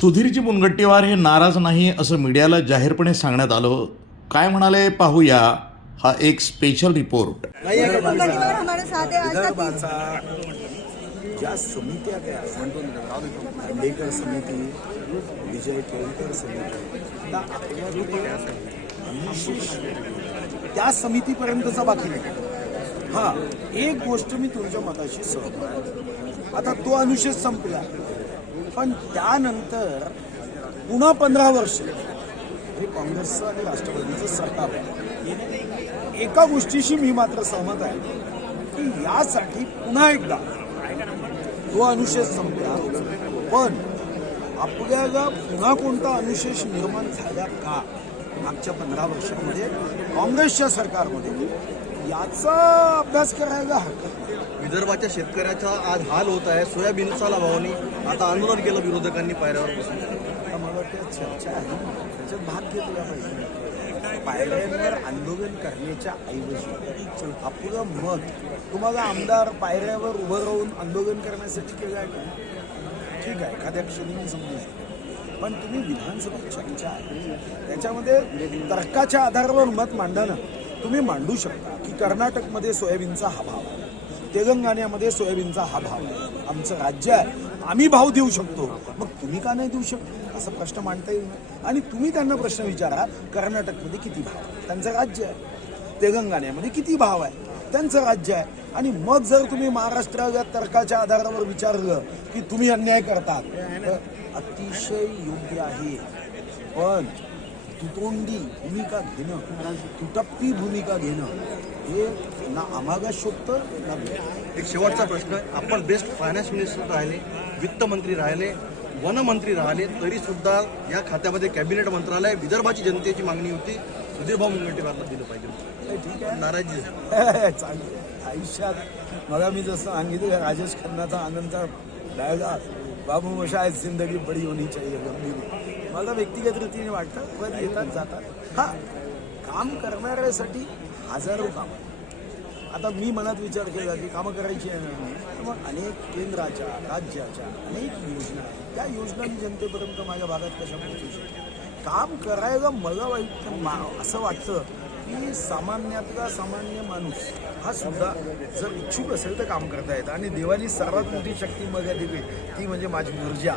सुधीरजी मुनगट्टीवार हे नाराज नाही असं मीडियाला जाहीरपणे सांगण्यात आलं. काय म्हणाले पाहूया हा एक स्पेशल रिपोर्ट है ज्या समित्या काय असतात खांडेकर समिती विजय केळकर समिती. त्या त्या समितीपर्यंतचा बाकी नाही. हा एक गोष्ट मी तुमच्या मताशी सहमत आहे. आता तो अनुशेष संपला. पण त्यानंतर पुन्हा पंधरा वर्ष हे काँग्रेसचं आणि राष्ट्रवादीचं सरकार आहे. एका गोष्टीशी मी मात्र सहमत आहे की यासाठी पुन्हा एकदा तो अनुशेष संपला. पण आपल्याला पुन्हा कोणता अनुशेष निर्माण झाला का मागच्या पंधरा वर्षामध्ये? काँग्रेसच्या सरकारमध्ये. याचा अभ्यास करायला हरकत विदर्भाच्या शेतकऱ्याचा आज हाल होत आहे. सोयाबीनचा भावानी आता आंदोलन केलं विरोधकांनी पायऱ्यावर बसून. आता मला वाटतं चर्चा आहे. त्याच्यात भाग घेतला पाहिजे. पायऱ्यांवर आंदोलन करण्याच्या ऐवजी आपलं मत तुम्हाला आमदार पायऱ्यावर उभं राहून आंदोलन करण्यासाठी केलं आहे का? ठीक आहे एखाद्या क्षणी मी समजून घेतो. पण तुम्ही विधानसभेत चर्चा आहे. त्याच्यामध्ये तर्काच्या आधारावर मत मांडणं तुम्ही मांडू शकता की कर्नाटकमध्ये सोयाबीनचा हा भाव आहे तेलंगणामध्ये सोयाबीनचा हा भाव. आहे आमचं राज्य आहे आम्ही भाव देऊ शकतो. मग तुम्ही का नाही देऊ शकतो? असा प्रश्न मांडता येईल ना? आणि तुम्ही त्यांना प्रश्न विचारा कर्नाटकमध्ये किती भाव आहे? त्यांचं राज्य आहे. तेलंगणामध्ये किती भाव आहे? त्यांचं राज्य आहे. आणि मग जर तुम्ही महाराष्ट्राला तर्काच्या आधारावर विचारलं की तुम्ही अन्याय करतात तर अतिशय योग्य आहे. पण तुतोंडी भूमिका घेणं तुटप्पी भूमिका घेणं हे ना आम्हाला शोभतं ना. एक शेवटचा प्रश्न आपण बेस्ट फायनान्स मिनिस्टर राहिले वित्तमंत्री राहिले वनमंत्री राहिले तरी सुद्धा या खात्यामध्ये कॅबिनेट मंत्रालय विदर्भाची जनतेची मागणी होती. सुधीरभाऊ मुनगंटीवारला दिलं पाहिजे ठीक आहे. नाराजी. चांगलं आयुष्यात मला मी जसं सांगितलं राजेश खन्नाचा आनंदचा डायलॉग बाबू शायद जिंदगी बडी होनी चाहिए गंभीर। मला व्यक्तिगत रीतीने वाटतं पण येतात जातात. हा काम करणाऱ्यासाठी हजारो काम. आता मी मनात विचार केला की कामं करायची आहे ना मग अनेक केंद्राच्या राज्याच्या अनेक योजना आहेत. त्या योजना मी जनतेपर्यंत माझ्या भागात कशा पोहोचू शकतो? काम करायला मला वाईट मा- असं वाटतं की सामान्यातला सामान्य माणूस हा सुद्धा जर इच्छुक असेल तर काम करता येतं. आणि देवानी सर्वात मोठी शक्ती मला दिली ती म्हणजे माझी ऊर्जा.